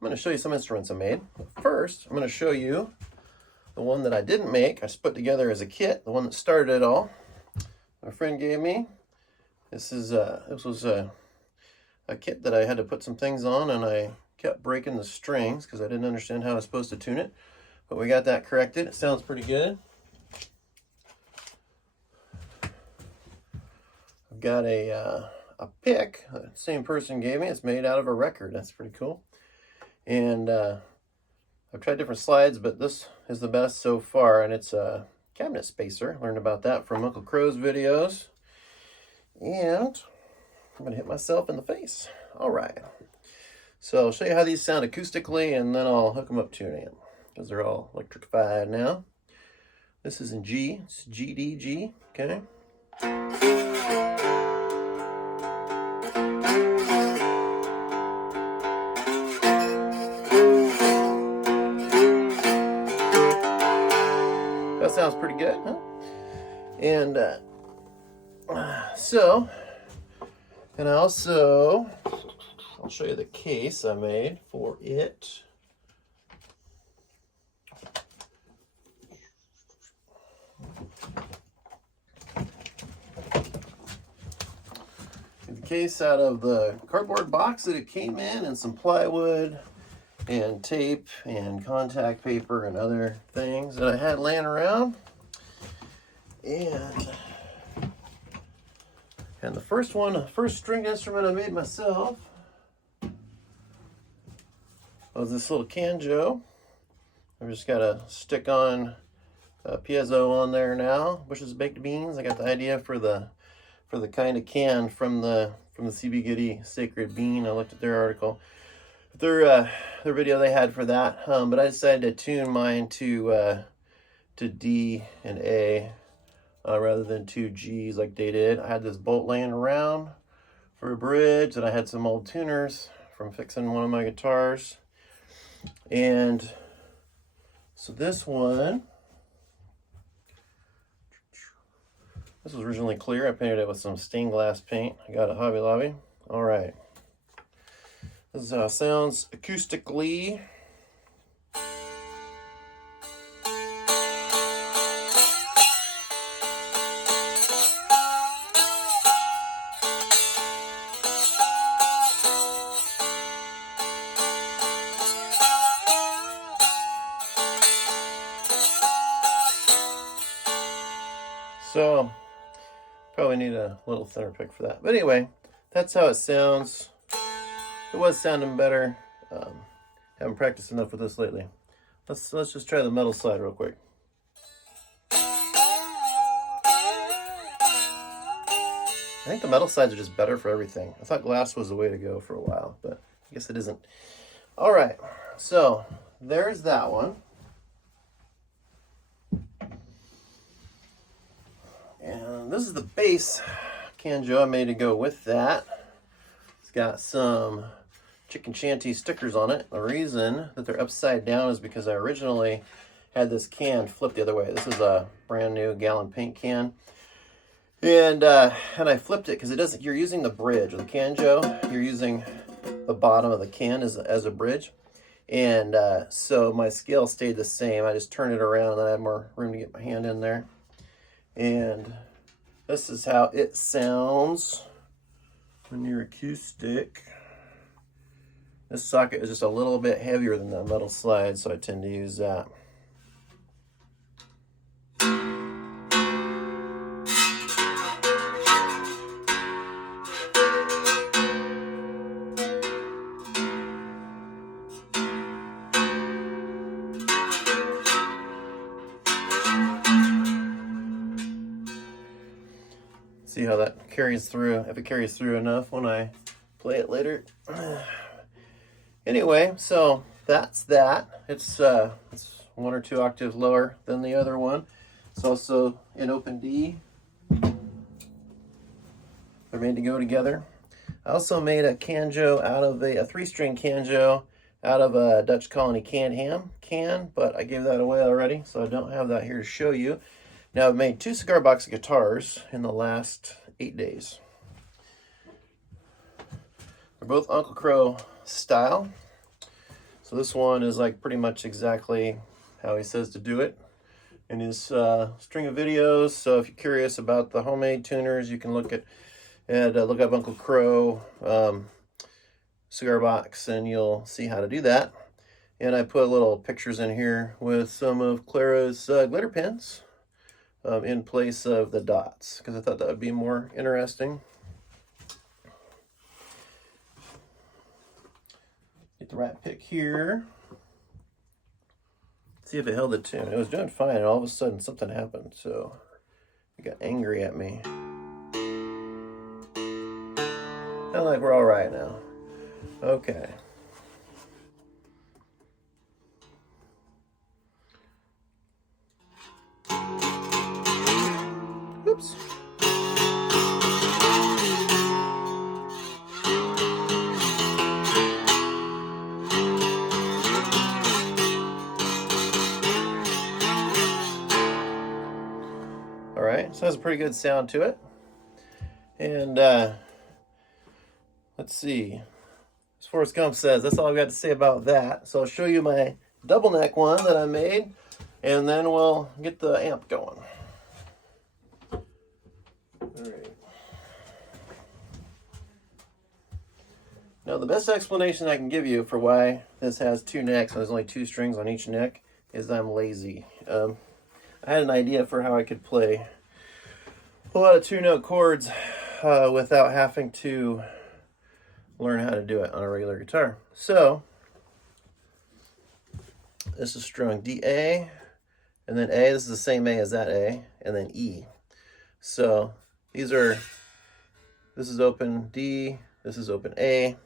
I'm going to show you some instruments I made. First, I'm going to show you the one that I didn't make. I just put together as a kit, the one that started it all. My friend gave me. This was a kit that I had to put some things on, and I kept breaking the strings because I didn't understand how I was supposed to tune it. But we got that corrected. It sounds pretty good. I've got a pick the same person gave me. It's made out of a record. That's pretty cool. And I've tried different slides, but this is the best so far, and it's a cabinet spacer. Learned about that from Uncle Crow's videos. And I'm going to hit myself in the face. All right. So I'll show you how these sound acoustically, and then I'll hook them up to an amp, because they're all electrified now. This is in G. It's G, D, G. Okay. That sounds pretty good, huh? And I'll show you the case I made for it. The case out of the cardboard box that it came in, and some plywood and tape and contact paper and other things that I had laying around. And the first string instrument I made myself was this little Canjo. I've just got a stick on piezo on there now. Bush's Baked Beans. I got the idea for the kind of can from the CB Goody Sacred Bean. I looked at their article, their video they had for that. But I decided to tune mine to D and A rather than two G's like they did. I had this bolt laying around for a bridge, and I had some old tuners from fixing one of my guitars. And so this one, this was originally clear. I painted it with some stained glass paint. I got it at Hobby Lobby. All right. This is how it sounds acoustically. So, probably need a little thinner pick for that. But anyway, that's how it sounds. It was sounding better. Haven't practiced enough with this lately. Let's just try the metal slide real quick. I think the metal slides are just better for everything. I thought glass was the way to go for a while, but I guess it isn't. All right, so there's that one. And this is the bass Canjo I made to go with that. It's got some chicken shanty stickers on it. The reason that they're upside down is because I originally had this can flipped the other way. This is a brand new gallon paint can. And I flipped it because it doesn't, you're using the bridge. With the Canjo, you're using the bottom of the can as a bridge. And so my scale stayed the same. I just turned it around and I had more room to get my hand in there. And this is how it sounds when you're acoustic. This socket is just a little bit heavier than the metal slide, so I tend to use that. See how that carries through, if it carries through enough when I play it later. Anyway, so that's that. It's 1 or 2 octaves lower than the other one. It's also in open D. They're made to go together. I also made a Canjo out of a 3-string Canjo out of a Dutch Colony canned ham can, but I gave that away already, so I don't have that here to show you. Now, I've made 2 cigar box guitars in the last 8 days. They're both Uncle Crow style. So this one is like pretty much exactly how he says to do it in his string of videos. So if you're curious about the homemade tuners, you can look up Uncle Crow Cigar Box, and you'll see how to do that. And I put little pictures in here with some of Clara's glitter pins in place of the dots, because I thought that would be more interesting. Get the right pick here. See if it held the tune. It was doing fine, and all of a sudden something happened, so it got angry at me. Kind of like we're all right now. Okay. Oops. All right, so that's a pretty good sound to it. And let's see. As Forrest Gump says, that's all I've got to say about that. So I'll show you my double neck one that I made, and then we'll get the amp going. All right. Now the best explanation I can give you for why this has two necks and there's only two strings on each neck is I'm lazy. I had an idea for how I could play a lot of two-note chords without having to learn how to do it on a regular guitar. So this is strung D, A, and then A. This is the same A as that A, and then E. So this is open D, this is open A,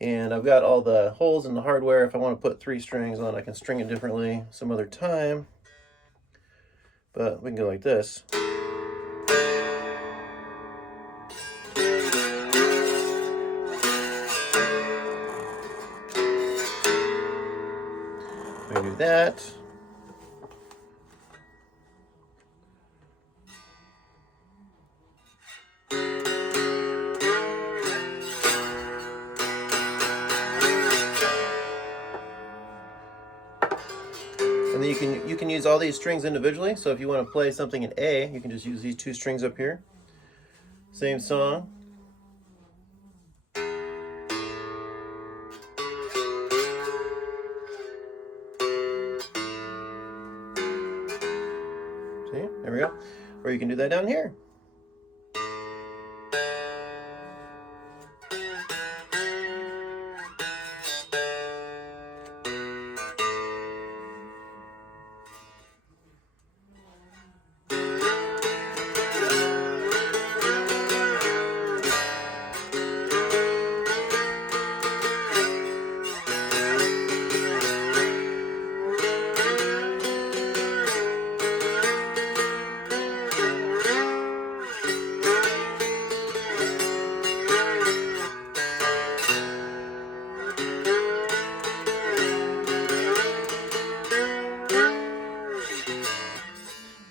and I've got all the holes in the hardware. If I want to put three strings on, I can string it differently some other time, but we can go like this. We can do that. And then you can use all these strings individually. So if you want to play something in A, you can just use these two strings up here. Same song. See, there we go. Or you can do that down here.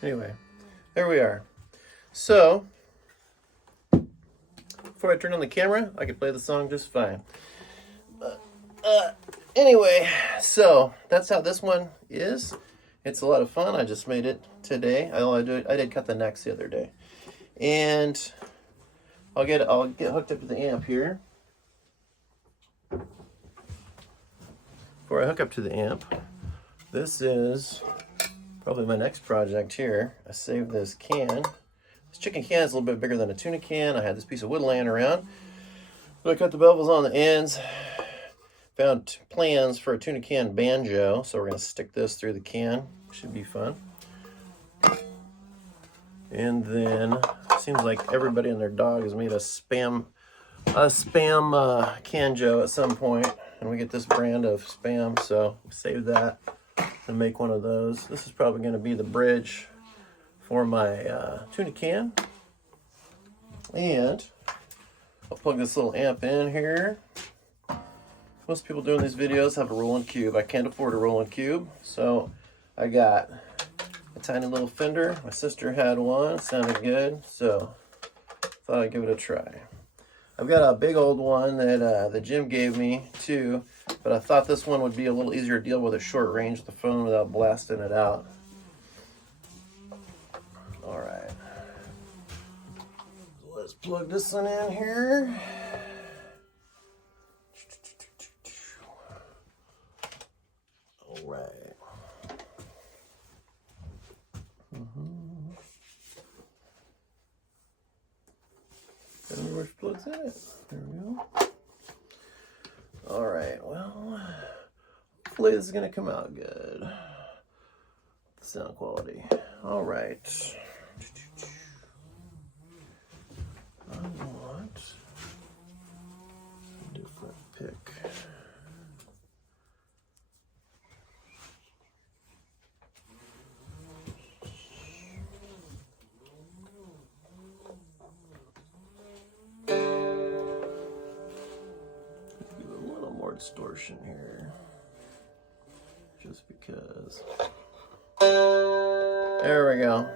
Anyway, there we are. So, before I turn on the camera, I could play the song just fine. Anyway, so that's how this one is. It's a lot of fun. I just made it today. I did cut the necks the other day. And I'll get hooked up to the amp here. Before I hook up to the amp, this is probably my next project here. I saved this can. This chicken can is a little bit bigger than a tuna can. I had this piece of wood laying around. So I cut the bevels on the ends. Found plans for a tuna can banjo. So we're going to stick this through the can. Should be fun. And then it seems like everybody and their dog has made a spam Canjo at some point. And we get this brand of spam. So save that and make one of those. This is probably going to be the bridge for my tuna can. And I'll plug this little amp in here. Most people doing these videos have a Roland Cube. I can't afford a Roland Cube, so I got a tiny little Fender. My sister had one, sounded good, so thought I'd give it a try. I've got a big old one that the Jim gave me too, but I thought this one would be a little easier to deal with at short range with the phone without blasting it out. All right, let's plug this one in here. All right. Which plugs in it. There we go. All right, well, hopefully this is gonna come out good. The sound quality. All right. I want a different pick. Distortion here, just because. There we go.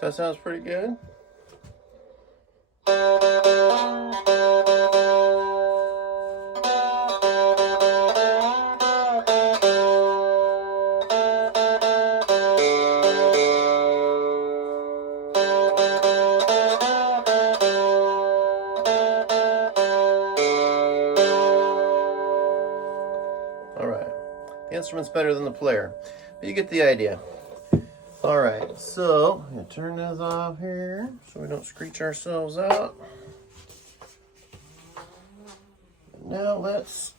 So that sounds pretty good. All right, the instrument's better than the player, but you get the idea. All right, so I'm gonna turn this off here so we don't screech ourselves out. And now let's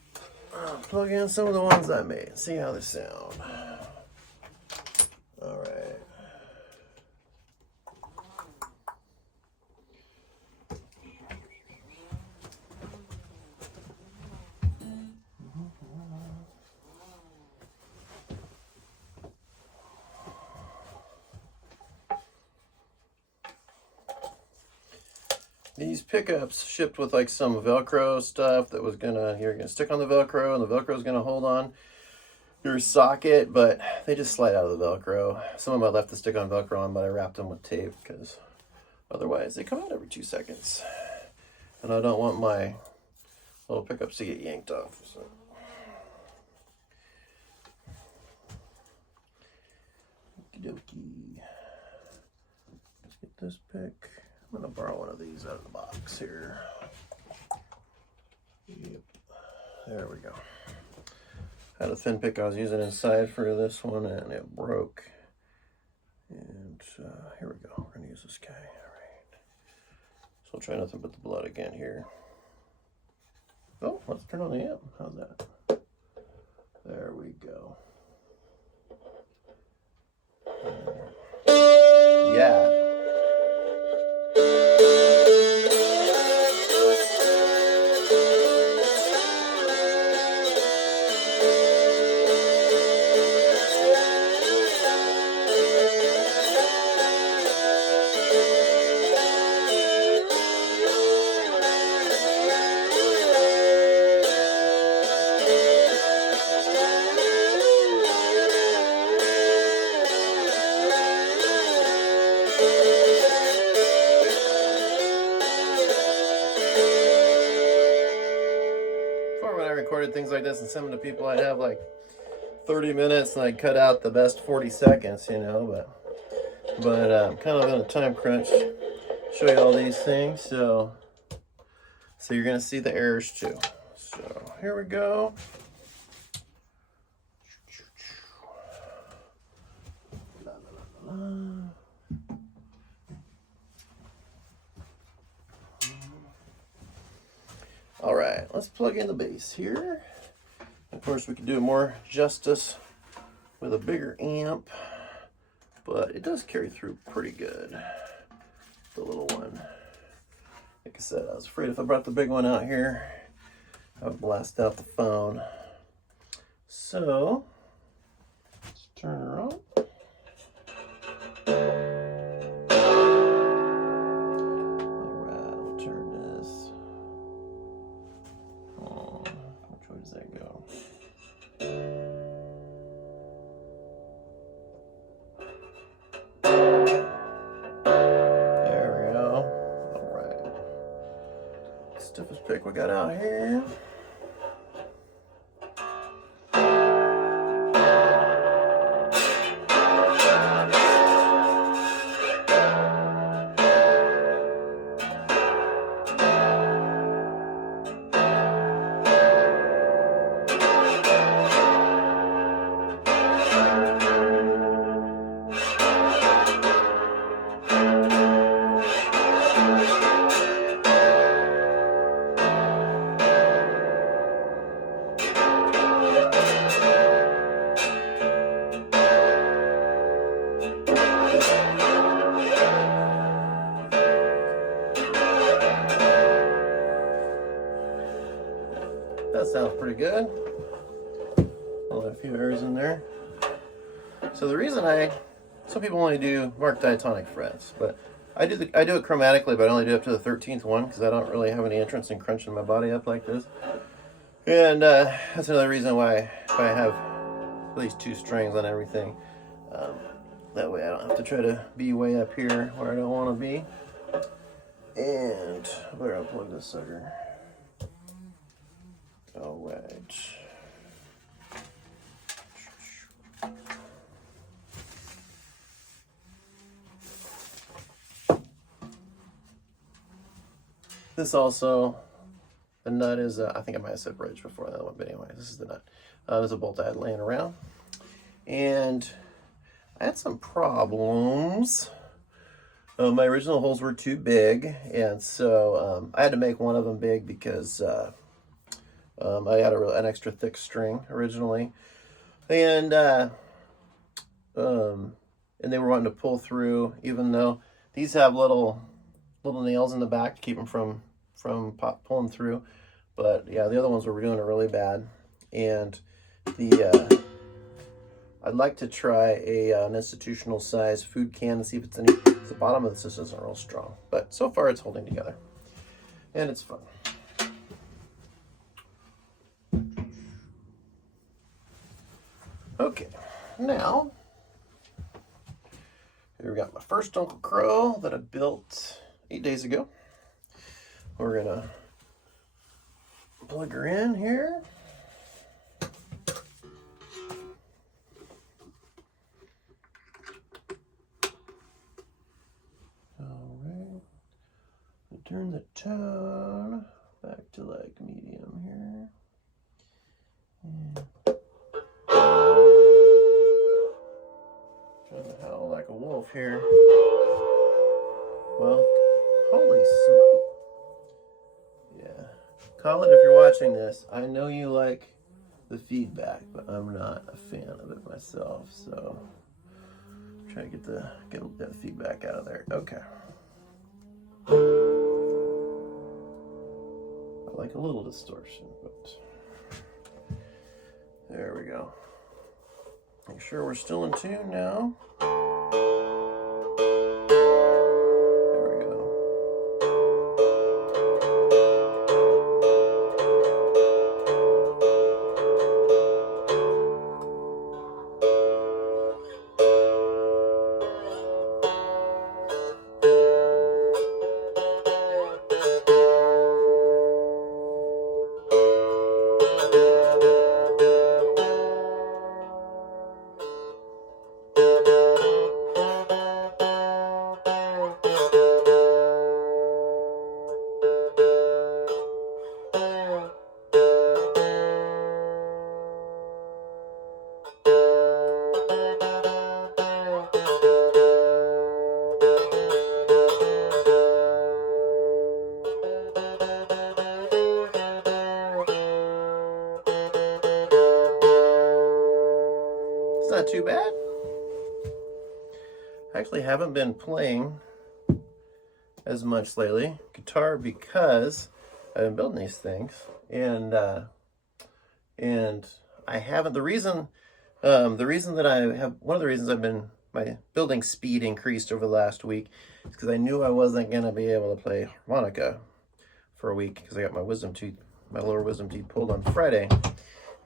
plug in some of the ones I made, see how they sound. All right. These pickups shipped with like some Velcro stuff that was you're gonna stick on the Velcro and the Velcro is gonna hold on your socket, but they just slide out of the Velcro. Some of them I left the stick on Velcro on, but I wrapped them with tape because otherwise they come out every 2 seconds. And I don't want my little pickups to get yanked off. So. Okie dokie. Let's get this pick. I'm gonna borrow one of these out of the box here. Yep, there we go. I had a thin pick I was using inside for this one and it broke. And here we go, we're gonna use this guy, all right. So I'll try nothing but the blood again here. Oh, let's turn on the amp, how's that? There we go. Yeah. Things like this and send them to people, I'd have like 30 minutes and I'd cut out the best 40 seconds, you know, but I'm kind of in a time crunch, show you all these things, so you're gonna see the errors too. So here we go. La, la, la, la. All right, let's plug in the bass here. Of course, we can do more justice with a bigger amp, but it does carry through pretty good, the little one. Like I said, I was afraid if I brought the big one out here, I would blast out the phone. So, let's turn her on. Alright, we'll turn this. Oh, which way does that go? There we go. Alright. Stiffest pick we got out here. That sounds pretty good. I'll have a few errors in there. So the reason some people only do marked diatonic frets, but I do it chromatically, but I only do up to the 13th one because I don't really have any interest in crunching my body up like this. And that's another reason why I have at least 2 strings on everything. That way I don't have to try to be way up here where I don't want to be. And I better unplug this sucker. All right. This also, the nut is, I think I might have said bridge before that one, but anyway, this is the nut. There's a bolt I had laying around. And I had some problems. My original holes were too big, and so I had to make one of them big because I had an extra thick string originally, and they were wanting to pull through, even though these have little nails in the back to keep them from pulling through. But yeah, the other ones were doing it really bad, and I'd like to try an institutional size food can and see if it's any. The bottom of this isn't real strong, but so far it's holding together, and it's fun. Okay, now here we got my first Uncle Crow that I built 8 days ago. We're gonna plug her in here. All right, we'll turn the tone back to like medium here. And trying to howl like a wolf here. Well, holy smoke. Yeah. Colin, if you're watching this, I know you like the feedback, but I'm not a fan of it myself, so I'm trying to get that feedback out of there. Okay. I like a little distortion, but there we go. Make sure we're still in tune now. There we go. actually haven't been playing as much lately guitar because I've been building these things, and I haven't. The reason that I have, one of the reasons I've been, my building speed increased over the last week is because I knew I wasn't gonna be able to play harmonica for a week because I got my lower wisdom teeth pulled on Friday,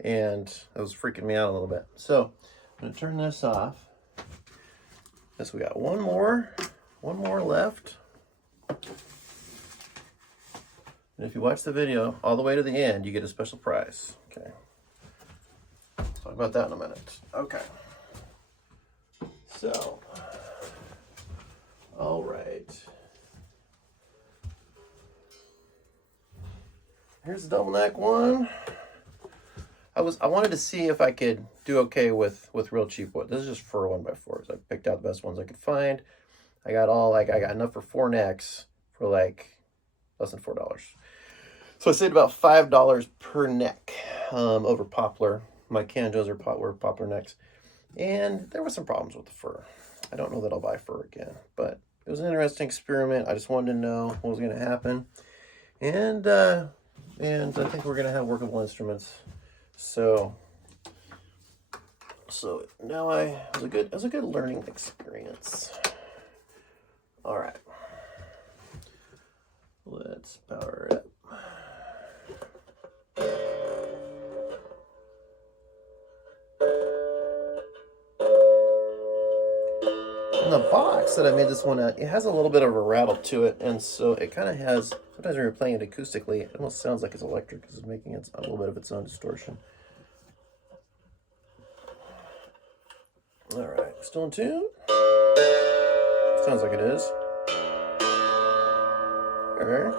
and that was freaking me out a little bit. So I'm gonna turn this off. Yes, we got one more left. And if you watch the video all the way to the end, you get a special prize. Okay. Talk about that in a minute. Okay. So, all right. Here's the double neck one. I wanted to see if I could do okay with real cheap wood. This is just fir 1x4s. I picked out the best ones I could find. I got enough for 4 necks for like less than $4. So I saved about $5 per neck over poplar. My Canjos were poplar necks. And there were some problems with the fir. I don't know that I'll buy fir again, but it was an interesting experiment. I just wanted to know what was going to happen. And I think we're going to have workable instruments. So now it was a good learning experience. All right. Let's power it up. In the box that I made this one at, it has a little bit of a rattle to it, and so it kind of has, sometimes when you're playing it acoustically, it almost sounds like it's electric because it's making a little bit of its own distortion. All right, still in tune? Sounds like it is. All right.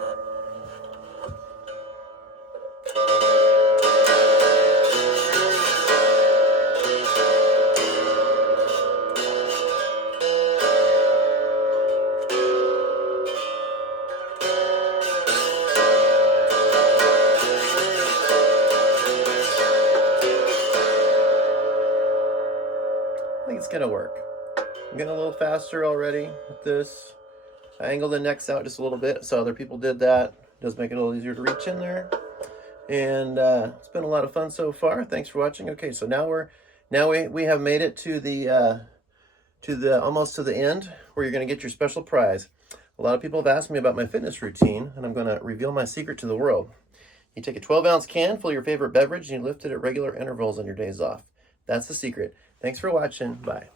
I think it's gonna work. I'm getting a little faster already with this. I angled the necks out just a little bit, so other people did that. It does make it a little easier to reach in there. And it's been a lot of fun so far. Thanks for watching. Okay, so now we have made it to the almost to the end where you're gonna get your special prize. A lot of people have asked me about my fitness routine, and I'm gonna reveal my secret to the world. You take a 12-ounce can full of your favorite beverage and you lift it at regular intervals on your days off. That's the secret. Thanks for watching. Bye.